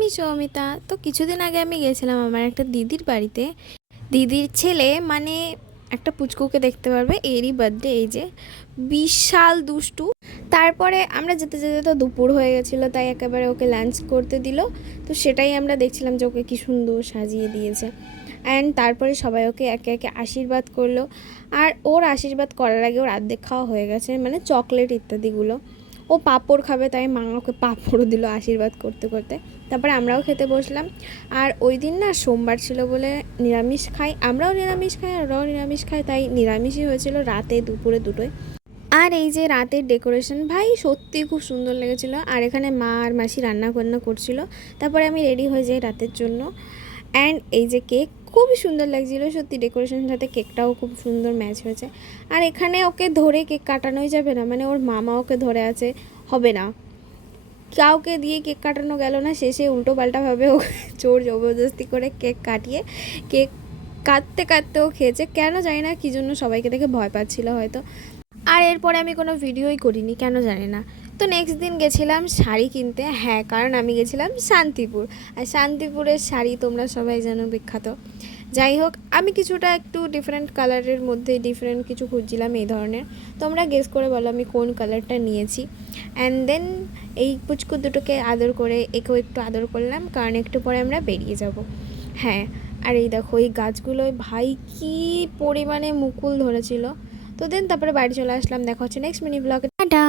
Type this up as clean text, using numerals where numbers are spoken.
আমি সৌমিতা। তো কিছুদিন আগে আমি গেছিলাম আমার একটা দিদির বাড়িতে। দিদির ছেলে মানে একটা পুচকুকে দেখতে পারবে, এরই বার্থডে। এই যে বিশাল দুষ্টু। তারপরে আমরা যেতে যেতে তো দুপুর হয়ে গেছিলো, তাই একেবারে ওকে লাঞ্চ করতে দিল। তো সেটাই আমরা দেখছিলাম যে ওকে কী সুন্দর সাজিয়ে দিয়েছে। অ্যান্ড তারপরে সবাই ওকে একে একে আশীর্বাদ করলো। আর ওর আশীর্বাদ করার আগে ওর অর্ধেক খাওয়া হয়ে গেছে, মানে চকলেট ইত্যাদিগুলো। ও পাঁপড় খাবে, তাই মা ওকে পাঁপড়ও দিল আশীর্বাদ করতে করতে। তারপরে আমরাও খেতে বসলাম। আর ওই দিন না সোমবার ছিল বলে নিরামিষ খাই, আমরাও নিরামিষ খাই আর ওরাও নিরামিষ খাই, তাই নিরামিষই হয়েছিল রাতে দুপুরে দুটোই। আর এই যে রাতের ডেকোরেশন ভাই সত্যি খুব সুন্দর লেগেছিলো। আর এখানে মা আর মাসি রান্না বান্না করছিল। তারপরে আমি রেডি হয়ে যাই রাতের জন্য। অ্যান্ড এই যে কেক খুবই সুন্দর লাগছিলো সত্যি, ডেকোরেশনের সাথে কেকটাও খুব সুন্দর ম্যাচ হয়েছে। আর এখানে ওকে ধরে কেক কাটানোই যাবে না, মানে ওর মামা ওকে ধরে আছে, হবে না, কাউকে দিয়ে কেক কাটানো গেল না। শেষে উল্টো পাল্টাভাবে ও জোর জবরদস্তি করে কেক কাটিয়ে কেক কাটতে কাটতেও খেয়েছে। কেন জানি না, কী জন্য সবাইকে দেখে ভয় পাচ্ছিল হয়তো। আর এরপরে আমি কোনো ভিডিওই করিনি, কেন জানি না। তো নেক্সট দিন গেছিলাম শাড়ি কিনতে। হ্যাঁ, কারণ আমি গেছিলাম শান্তিপুর। আর শান্তিপুরের শাড়ি তোমরা সবাই জানো বিখ্যাত। যাই হোক, আমি কিছুটা একটু ডিফারেন্ট কালারের মধ্যে ডিফারেন্ট কিছু খুঁজছিলাম এই ধরনের। তোমরা গেস করে বলো আমি কোন কালারটা নিয়েছি। অ্যান্ড দেন এই পুচকু দুটোকে আদর করে একেও একটু আদর করলাম, কারণ একটু পরে আমরা বেরিয়ে যাব। হ্যাঁ, আর এই দেখো এই গাছগুলোয় ভাই কী পরিমাণে মুকুল ধরেছিল। তো দেন তারপরে বাড়ি চলে আসলাম। দেখা হচ্ছে নেক্সট মিনি ব্লগে। টাটা।